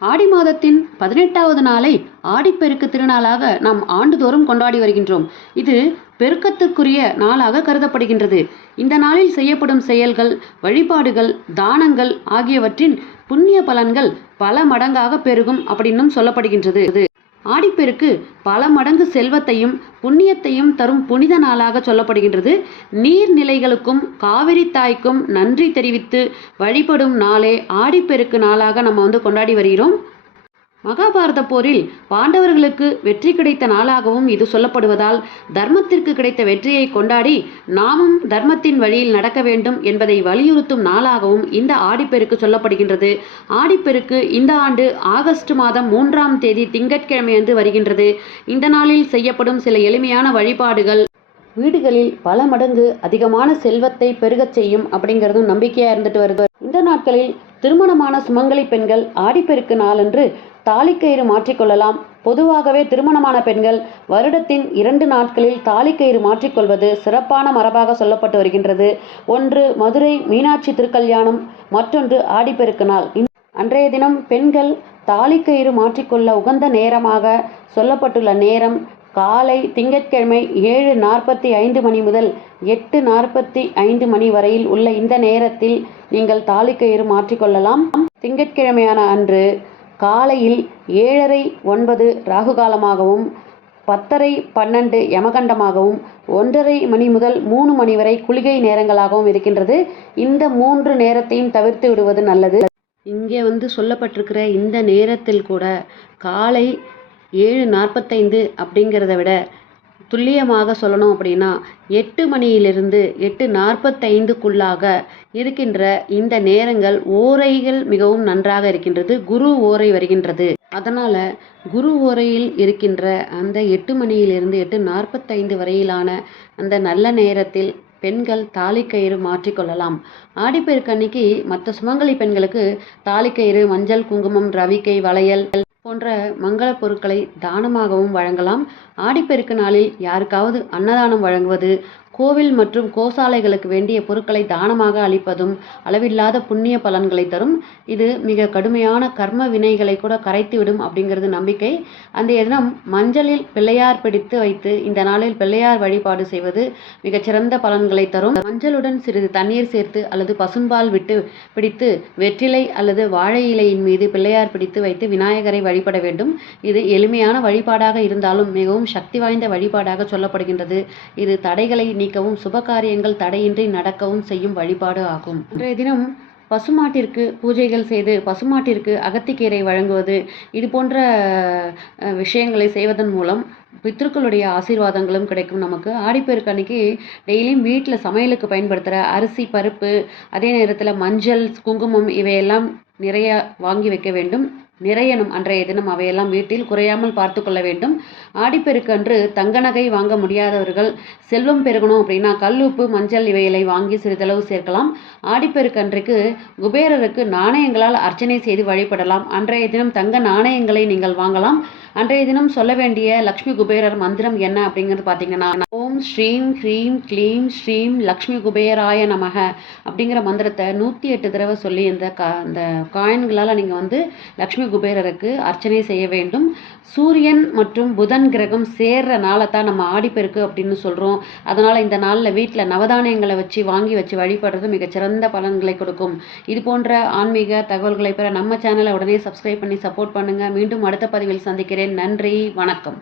ஆடி மாதத்தின் 18வது நாளை ஆடிப்பெருக்கு திருநாளாக நாம் ஆண்டுதோறும் கொண்டாடி வருகின்றோம். இது பெருக்கத்திற்குரிய நாளாக கருதப்படுகின்றது. இந்த நாளில் செய்யப்படும் செயல்கள், வழிபாடுகள், தானங்கள் ஆகியவற்றின் புண்ணிய பலன்கள் பல மடங்காக பெருகும் அப்படின்னும் சொல்லப்படுகின்றது. ஆடிப்பெருக்கு பல மடங்கு செல்வத்தையும் புண்ணியத்தையும் தரும் புனித நாளாக சொல்லப்படுகின்றது. நீர்நிலைகளுக்கும் காவிரி தாய்க்கும் நன்றி தெரிவித்து வழிபடும் நாளே ஆடிப்பெருக்கு நாளாக நம்ம கொண்டாடி வருகிறோம். மகாபாரத போரில் பாண்டவர்களுக்கு வெற்றி கிடைத்த நாளாகவும் இது சொல்லப்படுவதால் தர்மத்திற்கு கிடைத்த வெற்றியை கொண்டாடி நாமும் தர்மத்தின் வழியில் நடக்க வேண்டும் என்பதை வலியுறுத்தும் நாளாகவும் இந்த ஆடிப்பெருக்கு சொல்லப்படுகின்றது. ஆடிப்பெருக்கு இந்த ஆண்டு ஆகஸ்ட் மாதம் 3ஆம் தேதி திங்கட்கிழமையன்று வருகின்றது. இந்த நாளில் செய்யப்படும் சில எளிமையான வழிபாடுகள் வீடுகளில் பல மடங்கு அதிகமான செல்வத்தை பெருகச் செய்யும் அப்படிங்கிறதும் நம்பிக்கையாக இருந்துட்டு வருது. இந்த நாட்களில் திருமணமான சுமங்கலி பெண்கள் ஆடிப்பெருக்கு நாளன்று தாலிக்கயிறு மாற்றிக்கொள்ளலாம். பொதுவாகவே திருமணமான பெண்கள் வருடத்தின் 2 நாட்களில் தாலிக்கயிறு மாற்றிக்கொள்வது சிறப்பான மரபாக சொல்லப்பட்டு வருகின்றது. ஒன்று மதுரை மீனாட்சி திருக்கல்யாணம், மற்றொன்று ஆடிப்பெருக்கு நாள். அன்றைய தினம் பெண்கள் தாலிக்கயிறு மாற்றிக்கொள்ள உகந்த நேரமாக சொல்லப்பட்டுள்ள நேரம் காலை திங்கட்கிழமை 7:45 மணி முதல் 8:45 மணி வரையில் உள்ள இந்த நேரத்தில் நீங்கள் தாலிக்கயிறு மாற்றிக்கொள்ளலாம். திங்கட்கிழமையான அன்று காலையில் 7:30-9 ராகுகாலமாகவும் 10:30-12 யமகண்டமாகவும் 1:30 மணி முதல் 3 மணி வரை குளிகை நேரங்களாகவும் இருக்கின்றது. இந்த 3 நேரத்தையும் தவிர்த்து விடுவது நல்லது. இங்கே சொல்லப்பட்டிருக்கிற இந்த நேரத்தில் கூட காலை 7:45 அப்படிங்கிறத விட துல்லியமாக சொல்லணும் அப்படின்னா 8 மணியிலிருந்து 8:45க்குள்ளாக இருக்கின்ற இந்த நேரங்கள் ஓரைகள் மிகவும் நன்றாக இருக்கின்றது. குரு ஓரை வருகின்றது. அதனால் குரு ஓரையில் இருக்கின்ற அந்த 8 மணியிலிருந்து 8:45 வரையிலான அந்த நல்ல நேரத்தில் பெண்கள் தாலிக்கயிறு மாற்றிக்கொள்ளலாம். ஆடிப்பெருக்கு அன்னைக்கு மற்ற சுமங்கலி பெண்களுக்கு தாலிக்கயிறு, மஞ்சள், குங்குமம், ரவிக்கை, வளையல் போன்ற மங்கள பொருட்களை தானமாகவும் வழங்கலாம். ஆடிப்பெருக்கு நாளில் யாருக்காவது அன்னதானம் வழங்குவது, கோவில் மற்றும் கோசாலைகளுக்கு வேண்டிய பொருட்களை தானமாக அளிப்பதும் அளவில்லாத புண்ணிய பலன்களை தரும். இது மிக கடுமையான கர்ம வினைகளை கூட கரைத்துவிடும் அப்படிங்கிறது நம்பிக்கை. அந்த தினம் மஞ்சளில் பிள்ளையார் பிடித்து வைத்து இந்த நாளில் பிள்ளையார் வழிபாடு செய்வது மிகச்சிறந்த பலன்களை தரும். மஞ்சளுடன் சிறிது தண்ணீர் சேர்த்து அல்லது பசும்பால் விட்டு பிடித்து வெற்றிலை அல்லது வாழை இலையின் மீது பிள்ளையார் பிடித்து வைத்து விநாயகரை வழிபட வேண்டும். இது எளிமையான வழிபாடாக இருந்தாலும் மிகவும் சக்தி வாய்ந்த வழிபாடாக சொல்லப்படுகின்றது. இது தடைகளை நீக்கவும் சுபகாரியங்கள் தடையின்றி நடக்கவும் செய்யும் வழிபாடு ஆகும். இன்றைய தினம் பசுமாட்டிற்கு பூஜைகள் செய்து பசுமாட்டிற்கு அகத்திக்கீரை வழங்குவது, இது போன்ற விஷயங்களை செய்வதன் மூலம் பித்ருக்களுடைய ஆசீர்வாதங்களும் கிடைக்கும். நமக்கு ஆடிப்பெருக்கு அன்னைக்கு டெய்லியும் வீட்டில் சமையலுக்கு பயன்படுத்துகிற அரிசி, பருப்பு, அதே நேரத்தில் மஞ்சள், குங்குமம் இவையெல்லாம் நிறைய வாங்கி வைக்க வேண்டும். நிறையணும். அன்றைய தினம் அவையெல்லாம் வீட்டில் குறையாமல் பார்த்து கொள்ள வேண்டும். ஆடிப்பெருக்கு அன்று தங்க நகை வாங்க முடியாதவர்கள் செல்வம் பெருகணும் அப்படின்னா கல்லுப்பு, மஞ்சள் இவைகளை வாங்கி சிறிதளவு சேர்க்கலாம். ஆடிப்பெருக்கு அன்றைக்கு குபேரருக்கு நாணயங்களால் அர்ச்சனை செய்து வழிபடலாம். அன்றைய தினம் தங்க நாணயங்களை நீங்கள் வாங்கலாம். அன்றைய தினம் சொல்ல வேண்டிய லக்ஷ்மி குபேரர் மந்திரம் என்ன அப்படிங்கிறது பார்த்தீங்கன்னா, ஓம் ஸ்ரீம் ஹ்ரீம் க்ளீம் ஸ்ரீம் லக்ஷ்மி குபேராய நமக அப்படிங்கிற மந்திரத்தை 108 தடவை சொல்லி இந்த காயின்களால் நீங்கள் லக்ஷ்மி குபேரருக்கு அர்ச்சனை செய்ய வேண்டும். சூரியன் மற்றும் புதன் கிரகம் சேர்ற நாளை தான் நம்ம ஆடிப்பெருக்கு அப்படின்னு சொல்கிறோம். அதனால் இந்த நாளில் வீட்டில் நவதானியங்களை வாங்கி வச்சு வழிபடுறது மிகச்சிறந்த பலன்களை கொடுக்கும். இது போன்ற ஆன்மீக தகவல்களை பெற நம்ம சேனலை உடனே சப்ஸ்கிரைப் பண்ணி சப்போர்ட் பண்ணுங்கள். மீண்டும் அடுத்த பதிவில் சந்திக்கிறேன். நன்றி, வணக்கம்.